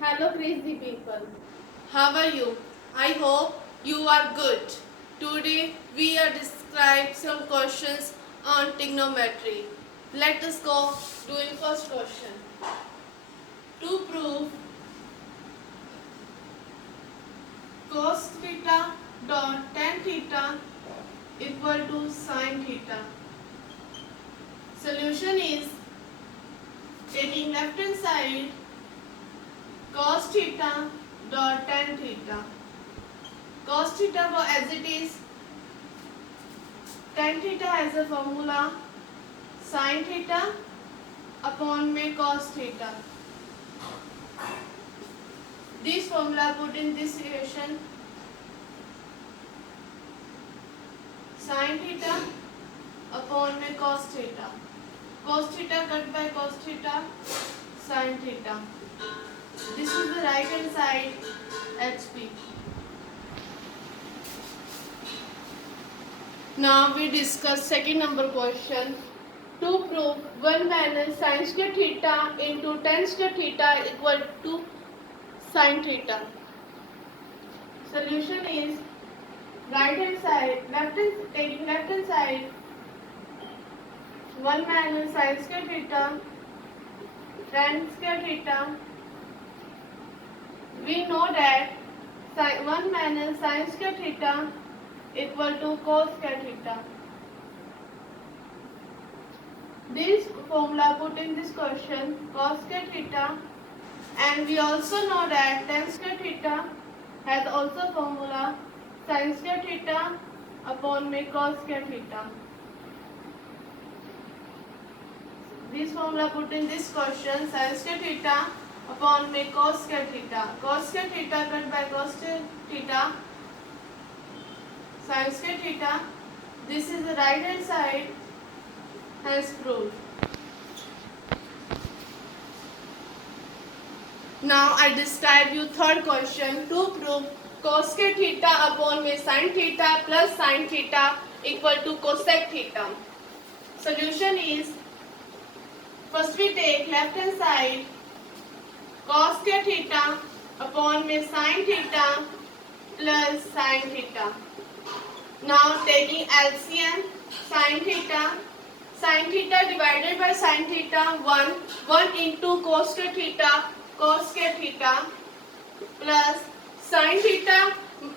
Hello crazy people. How are you? I hope you are good. Today we are describe some questions on trigonometry. Let us go doing first question. To prove cos theta dot tan theta equal to sin theta. Solution is taking left hand side cos theta dot tan theta. Cos theta as it is, tan theta has a formula sin theta upon में cos theta. This formula put in this equation, sin theta upon में cos theta. Cos theta cut by cos theta, sin theta. This is the right hand side HP. Now we discuss second number question. To prove 1 minus sin square theta into tan square theta equal to sin theta. Solution is right hand side, taking left hand side 1 minus sin square theta tan square theta. We know that 1 minus sin square theta equal to cos square theta. This formula put in this question cos square theta, and we also know that tan square theta has also formula sin square theta upon में cos square theta. This formula put in this question sin square theta upon में cos square theta. Cos square theta cut by cos theta, sin square theta. This is the right hand side, hence proved. Now I describe you third question. To prove cos square theta upon में sin theta plus sin theta equal to cosec theta. Solution is, first we take left hand side cos square theta upon में sin theta plus sin theta. Now taking LCM, sin theta divided by sin theta 1 into cos square theta plus sin theta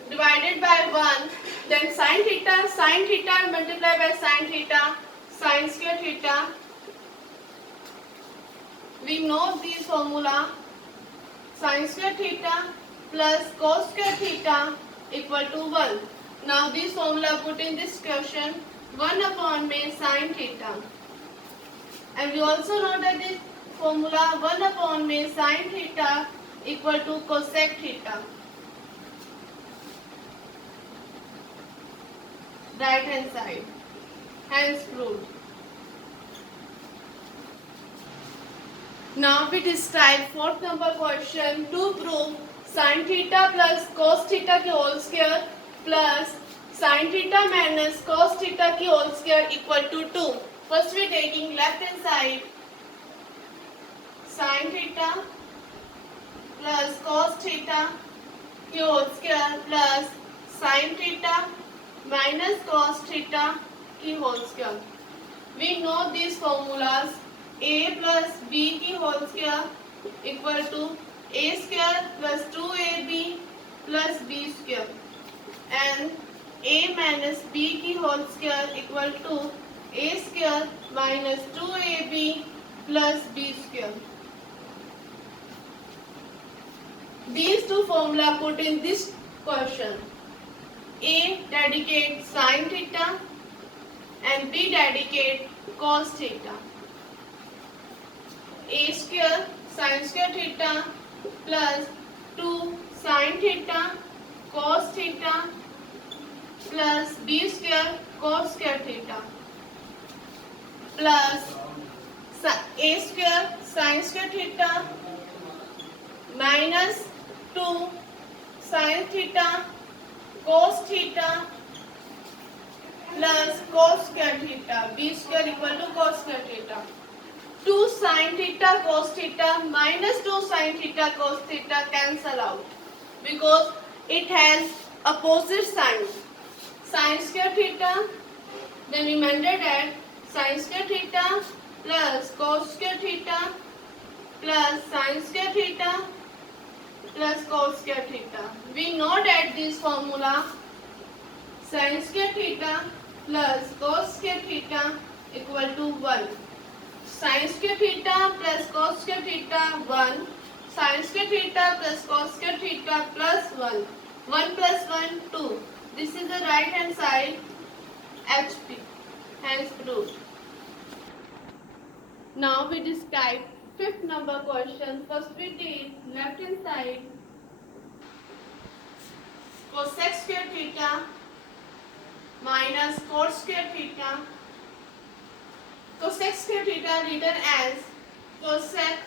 divided by 1, then sin theta multiplied by sin theta, sin square theta. We know this formula sin square theta plus cos square theta equal to 1. Now this formula put in this question 1 upon में sin theta, and we also know that this formula 1 upon में sin theta equal to cosec theta. Right hand side, hence proved. Now we describe fourth number question. To prove sin theta plus cos theta की whole square plus sin theta minus cos theta की whole square equal to 2. First we taking left hand side sin theta plus cos theta की whole square plus sin theta minus cos theta की whole square. We know these formulas a plus b की whole square equal to a square plus 2ab plus b square, and a minus b की whole square equal to a square minus 2ab plus b square. These two formula put in this question. A dedicate sin theta and b dedicate cos theta. A square sin square theta plus 2 sin theta cos theta plus b square cos square theta plus a square sin square theta minus 2 sin theta cos theta plus cos square theta. B square equal to cos square theta. 2 sin theta cos theta minus 2 sin theta cos theta cancel out because it has opposite sign. Sin square theta, then remember that sin square theta plus cos square theta plus sin square theta plus cos square theta. We know that this formula sin square theta plus cos square theta equal to 1. Sin square theta plus cos square theta 1. Sin square theta plus cos square theta plus 1. 1 plus 1 2. This is the right hand side HP. Hence proved. Now we describe fifth number question. First we take left hand side cosec square theta minus cot square theta. Cosec square theta written as cosec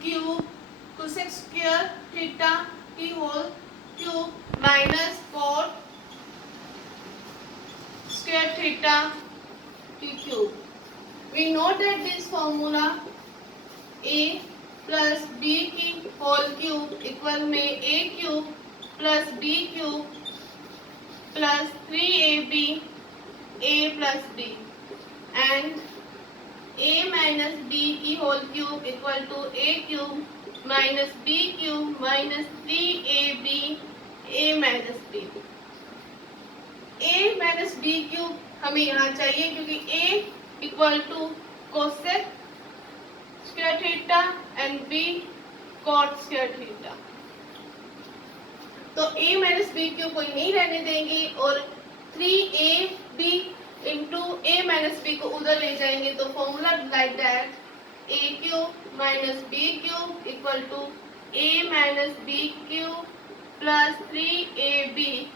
cube cosec square theta t whole cube minus cot square theta t cube. We know that this formula a plus b की whole cube equal में a cube plus b cube plus 3ab a plus b and a minus b की whole cube equal to a cube minus b cube minus 3ab a minus b. a minus b cube हमें यहाँ चाहिए क्योंकि a equal to cosec square theta and b cot square theta. तो a minus b क्यों कोई नहीं रहने देंगे और 3ab into a minus b को उधर ले जाएंगे तो formula like that a cube minus b cube equal to a minus b cube plus 3ab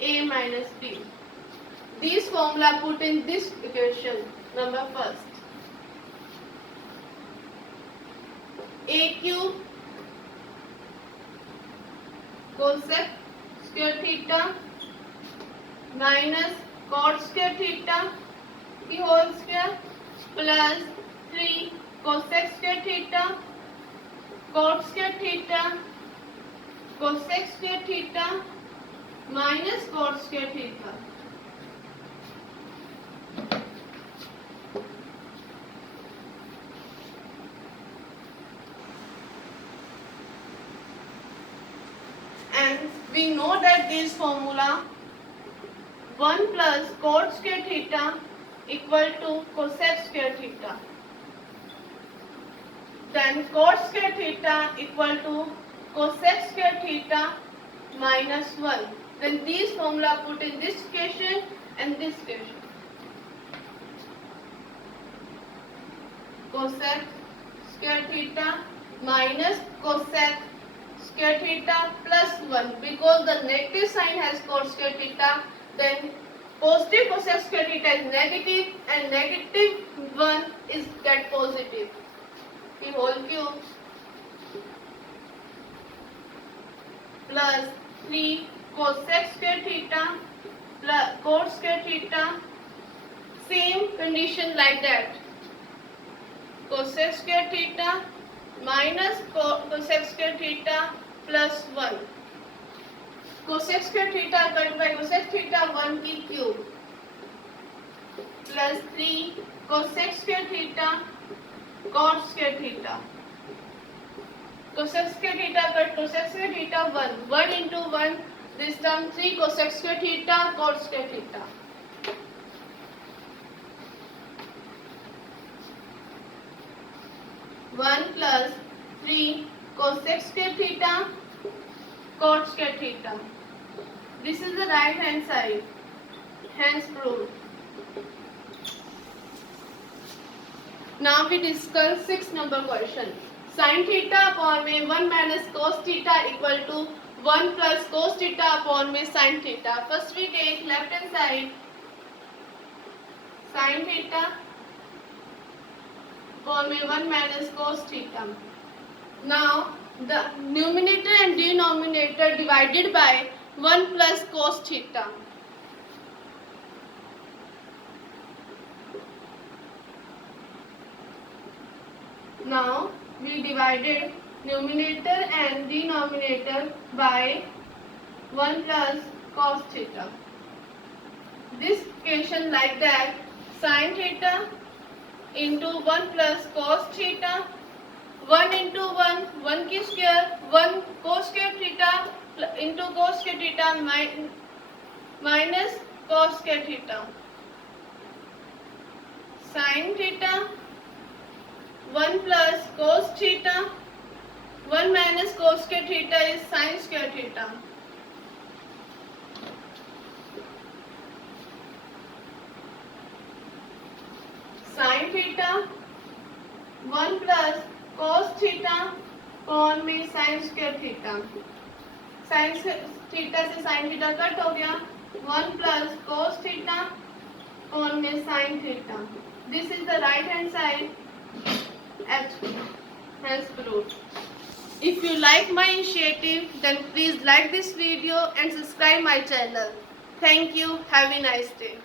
a minus b. These formula put in this equation. Number first, a cube cosec square theta minus cot square theta की whole square plus 3 cosec square theta cot square theta cosec square theta minus cot square theta. And we know that this formula 1 plus cot square theta equal to cosec square theta. Then cot square theta equal to cosec square theta minus 1. Then these formula put in this equation and this equation. Cosec square theta minus cosec square theta plus 1 because the negative sign has cot square theta, then positive cosec square theta is negative and negative 1 is get positive. The whole cube plus 3 cosec square theta plus cot square theta. Same condition like that. Cosec square theta minus cosec square theta plus 1. Cosec square theta cut by cosec theta 1 की cube plus 3 cosec square theta cot square theta. Cosec square theta cut cosec square theta 1. 1 into 1 this term 3 cosec square theta cot square theta. One plus 3 cosec square theta cot square theta. This is the right hand side. Hence proved. Now we discuss 6th number question. Sin theta upon में 1 minus cos theta equal to 1 plus cos theta upon में sin theta. First we take left hand side sin theta upon में 1 minus cos theta. Now the numerator and denominator divided by 1 plus cos theta. Now we divided numerator and denominator by 1 plus cos theta. This equation like that, sin theta into 1 plus cos theta, 1 into 1, 1 की square, 1 cos square theta into cos square theta minus cos square theta. Sin theta 1 plus cos theta, 1 minus cos square theta is sin square theta. Sin theta 1 plus cos theta, कौन में sin square theta. Sin theta से sin theta cut हो गया. 1 plus cos theta, कौन में sin theta. This is the right hand side. Hence proved. If you like my initiative, then please like this video and subscribe my channel. Thank you. Have a nice day.